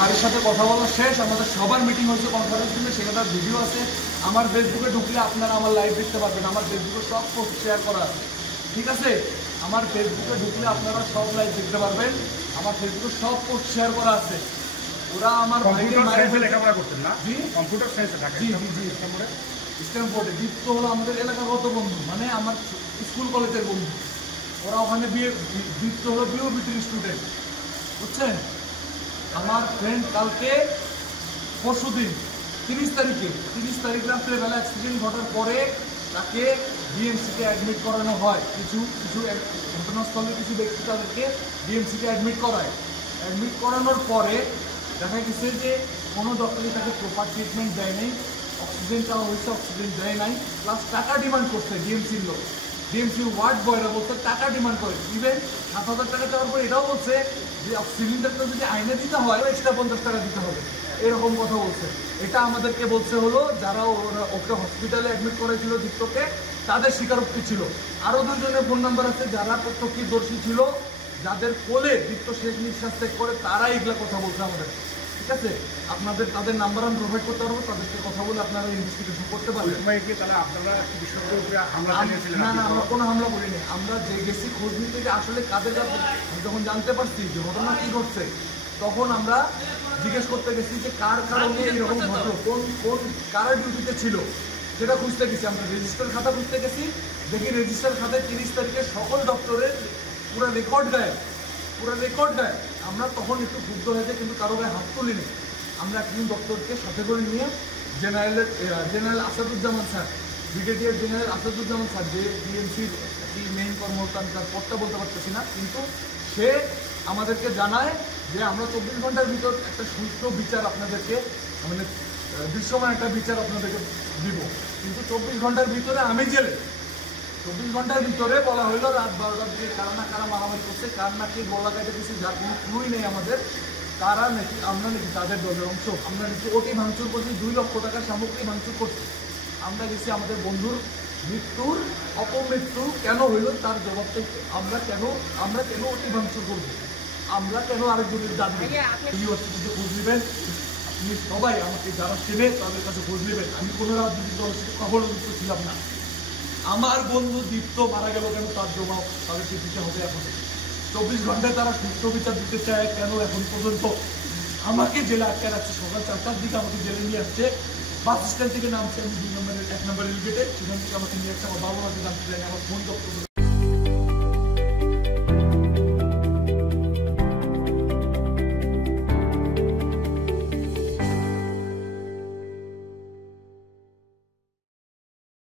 স্যারের সাথে কথা বলা শেষ, আমাদের সবার মিটিং হয়েছে কনফারেন্স রুমে, সেখানে ভিডিও আছে। আমার ফেসবুকে ঢুকলে আপনারা আমার লাইভ দেখতে পারবেন, আমার ফেসবুকে সব পোস্ট শেয়ার করা আছে, ঠিক আছে? আমার ফেসবুকে ঢুকলে আপনারা সব লাইভ দেখতে পারবেন, আমার ফেসবুকে সব পোস্ট শেয়ার করা আছে। ওরা আমার লেখাপড়া করতেন না? জি, কম্পিউটার সায়েন্সে থাকে। জি জি জি, স্ট্যামফোর্ডে। দীপ্ত হলো আমাদের এলাকাগত বন্ধু, মানে আমার স্কুল কলেজের বন্ধু। ওরা ওখানে দীপ্ত হলো বিওবিটির স্টুডেন্ট, বুঝছেন? আমার ফ্রেন্ড কালকে পরশুদিন 30 তারিখ রাত্রেবেলা অ্যাক্সিডেন্ট ঘটার পরে তাকে ডিএমসিতে অ্যাডমিট করানো হয়। কিছু ঘটনাস্থলে কিছু ব্যক্তি তাদেরকে ডিএমসিতে অ্যাডমিট করায়। অ্যাডমিট করানোর পরে দেখা গেছে যে কোনো ডক্টরই তাকে প্রপার ট্রিটমেন্ট দেয় নাই, অক্সিজেন চাওয়া হয়েছে, অক্সিজেন দেয় নাই, প্লাস টাকা ডিমান্ড করছে ডিএমসির লোক। ডিএমসি ওয়ার্ড বয়রা বলছে টাকা ডিমান্ড করে, ইভেন 7,000 টাকা চাওয়ার পর এটাও বলছে যে সিলিন্ডারটা যদি আইনে দিতে হয় এক্সট্রা 50 টাকা দিতে হবে, এরকম কথা বলছে। এটা আমাদেরকে বলছে হলো যারা ওকে হসপিটালে অ্যাডমিট করেছিল দীপ্তকে, তাদের স্বীকারোক্তি ছিল। আরও 2 জনের ফোন নাম্বার আছে যারা প্রত্যক্ষদর্শী ছিল, যাদের কোলে দীপ্ত শেষ নিঃশ্বাস ত্যাগ করে, তারাই এগুলো কথা বলছে আমাদের, ঠিক আছে? আপনাদের তাদের নাম্বার আমি প্রোভাইড করতে পারবো, তাদেরকে কথা বলে আপনারা ইনভেস্টিগেশন করতে পারবেন। না না, আমরা কোনো হামলা করিনি। আমরা যে গেছি খোঁজ নিতে, যে আসলে কাজে যাবে, যখন জানতে পারছি যে ঘটনা কী ঘটছে, তখন আমরা জিজ্ঞেস করতে গেছি যে কার কারণে এরকম ঘটলো, কারা ডিউটিতে ছিল সেটা খুঁজতে গেছি। আমরা রেজিস্টার খাতা খুঁজতে গেছি, দেখি রেজিস্টার খাতায় 30 তারিখে সকল ডক্টরের পুরো রেকর্ড গায়ে। আমরা তখন একটু ক্ষুব্ধ হয়েছে, কিন্তু কারো গায়ে হাত তুলিনি। আমরা একজন ডক্টরকে সাথে করে নিয়ে general Asaduzzaman sir, brigadier general Asaduzzaman sir, যে ডিএমসির কি মেইন কর্মকর্তা, আমি তার পদটা বলতে পারতেছি না, কিন্তু সে আমাদেরকে জানায় যে আমরা 24 ঘন্টার ভিতর একটা সুষ্ঠু বিচার আপনাদেরকে, মানে দৃশ্যমান একটা বিচার আপনাদেরকে দিব। কিন্তু 24 ঘন্টার ভিতরে আমি জেলে, 24 ঘন্টার ভিতরে বলা হইলো রাত 12টার দিকে কারা না কারা মারামারি করছে, কার না কে গলা কাটে দিচ্ছে, যার কোনো ক্লুই নেই আমাদের, তারা নাকি আমরা নাকি তাদের দলের অংশ। আমরা নাকি ওটি ভাঙচুর করছি, 2 লক্ষ টাকার সামগ্রী ভাঙচুর করছি। আমরা গেছি আমাদের বন্ধুর মৃত্যুর অপমৃত্যু কেন হইল তার জবাব থেকে, আমরা কেন ওটি ভাঙচুর করবো, আমরা কেন আরেকজনের দাবি ইউনিভার্সিটিতে খোঁজ নেবেন। আপনি সবাই আমাকে যারা চেনে তাদের কাছে খোঁজ নেবেন। আমি কোনো রাজনৈতিক দলের সাথে কখনো যুক্ত ছিলাম না। আমার বন্ধু দীপ্ত মারা গেল কেন, তার জবাব তাদেরকে দিতে হবে। এখন 24 ঘন্টায় তারা সুষ্ঠু বিচার দিতে চায় কেন? এখন পর্যন্ত আমাকে জেলে আটকে রাখছে। সকাল 4টার দিকে আমাকে জেলে নিয়ে আসছে, বাস স্ট্যান্ড থেকে নামছে, আমি 1 নম্বরের রেলগেটে, সেখান থেকে আমাকে নিয়ে আসছে। আমার বাবা মাকে জানতে চাইনি, আমার ফোন দপ্তর